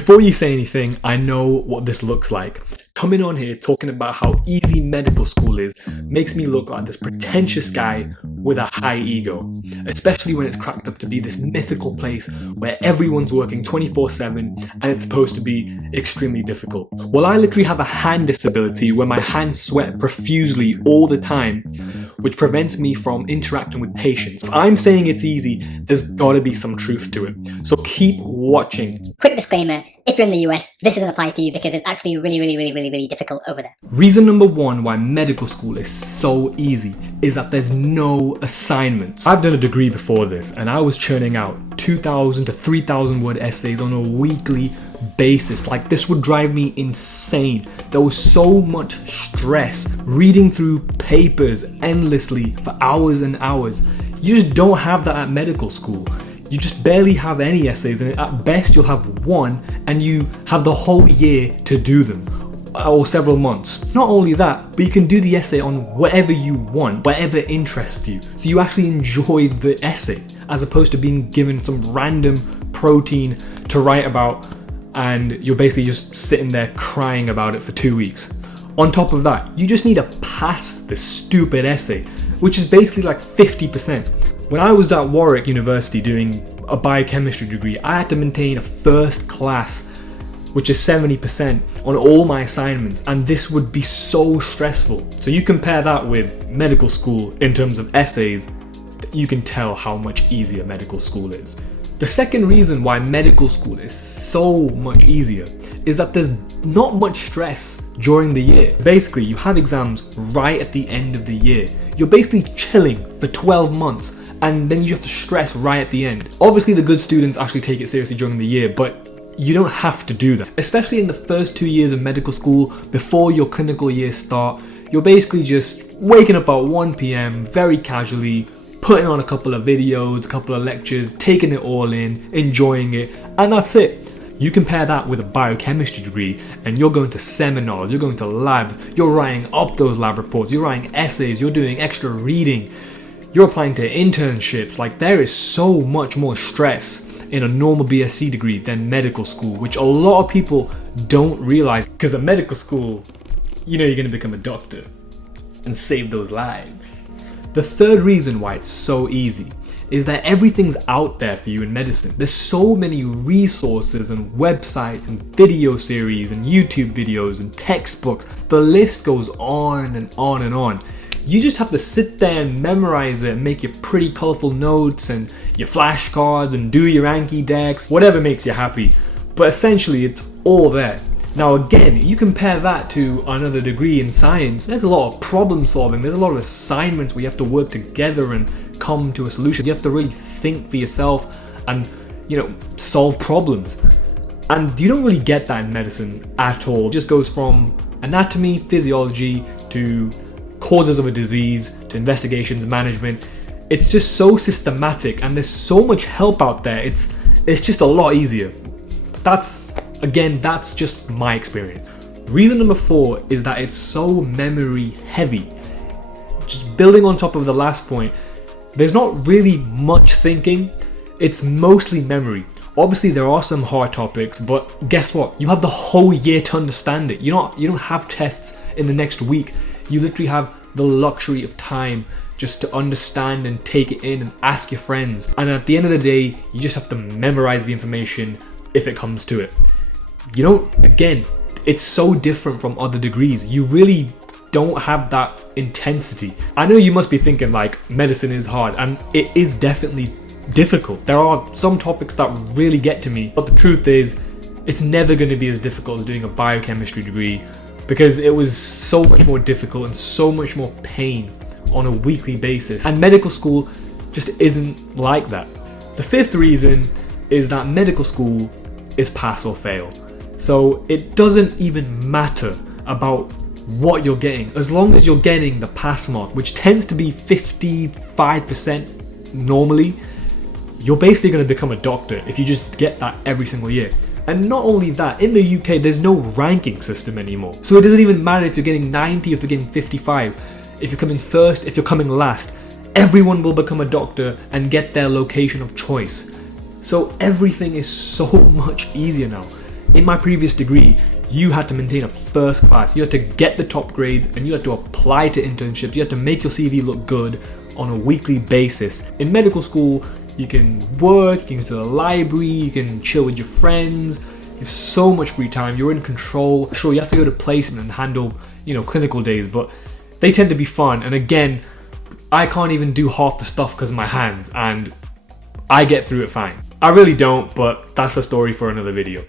Before you say anything, I know what this looks like. Coming on here talking about how easy medical school is makes me look like this pretentious guy with a high ego, especially when it's cracked up to be this mythical place where everyone's working 24/7 and it's supposed to be extremely difficult. Well, I literally have a hand disability where my hands sweat profusely all the time, which prevents me from interacting with patients. If I'm saying it's easy, there's gotta be some truth to it. So keep watching. Quick disclaimer, if you're in the US, this doesn't apply to you because it's actually really difficult over there. Reason number one why medical school is so easy is that there's no assignments. I've done a degree before this and I was churning out 2,000 to 3,000 word essays on a weekly basis. Like, this would drive me insane. There was so much stress reading through papers endlessly for hours and hours. You just don't have that at medical school. You just barely have any essays, and at best you'll have one, and you have the whole year to do them, or several months. Not only that, but you can do the essay on whatever you want, whatever interests you. So you actually enjoy the essay, as opposed to being given some random protein to write about, and you're basically just sitting there crying about it for 2 weeks. On top of that, you just need to pass the stupid essay, which is basically like 50%. When I was at Warwick University doing a biochemistry degree, I had to maintain a first class, which is 70% on all my assignments, and this would be so stressful. So you compare that with medical school in terms of essays, you can tell how much easier medical school is. The second reason why medical school is so much easier is that there's not much stress during the year. Basically, you have exams right at the end of the year. You're basically chilling for 12 months, and then you have to stress right at the end. Obviously, the good students actually take it seriously during the year, but you don't have to do that. Especially in the first 2 years of medical school, before your clinical years start, you're basically just waking up at 1 p.m. very casually, putting on a couple of videos, a couple of lectures, taking it all in, enjoying it, and that's it. You compare that with a biochemistry degree, and you're going to seminars, you're going to labs, you're writing up those lab reports, you're writing essays, you're doing extra reading, you're applying to internships. Like, there is so much more stress in a normal BSc degree than medical school, which a lot of people don't realize. Because at medical school, you know you're going to become a doctor and save those lives. The third reason why it's so easy is that everything's out there for you in medicine. There's so many resources and websites and video series and YouTube videos and textbooks. The list goes on and on and on. You just have to sit there and memorize it and make your pretty colorful notes and your flashcards and do your Anki decks, whatever makes you happy. But essentially, it's all there. Now again, you compare that to another degree in science, there's a lot of problem solving, there's a lot of assignments where you have to work together and come to a solution. You have to really think for yourself and, solve problems. And you don't really get that in medicine at all. It just goes from anatomy, physiology, to causes of a disease, to investigations, management. It's just so systematic, and there's so much help out there. It's just a lot easier. That's just my experience. Reason number 4 is that it's so memory heavy. Just building on top of the last point, there's not really much thinking. It's mostly memory. Obviously, there are some hard topics, but guess what? You have the whole year to understand it. You don't have tests in the next week. You literally have the luxury of time just to understand and take it in and ask your friends. And at the end of the day, you just have to memorize the information if it comes to it. Again, it's so different from other degrees. You really don't have that intensity. I know you must be thinking like medicine is hard, and it is definitely difficult. There are some topics that really get to me, but the truth is, it's never going to be as difficult as doing a biochemistry degree, because it was so much more difficult and so much more pain on a weekly basis. And medical school just isn't like that. The fifth reason is that medical school is pass or fail. So it doesn't even matter about what you're getting, as long as you're getting the pass mark, which tends to be 55% normally. You're basically going to become a doctor if you just get that every single year. And not only that, in the UK, there's no ranking system anymore. So it doesn't even matter if you're getting 90, if you're getting 55, if you're coming first, if you're coming last. Everyone will become a doctor and get their location of choice. So everything is so much easier now. In my previous degree, you had to maintain a first class. You had to get the top grades and you had to apply to internships. You had to make your CV look good on a weekly basis. In medical school, you can work, you can go to the library, you can chill with your friends. You have so much free time. You're in control. Sure, you have to go to placement and handle, clinical days, but they tend to be fun. And again, I can't even do half the stuff because of my hands, and I get through it fine. I really don't, but that's a story for another video.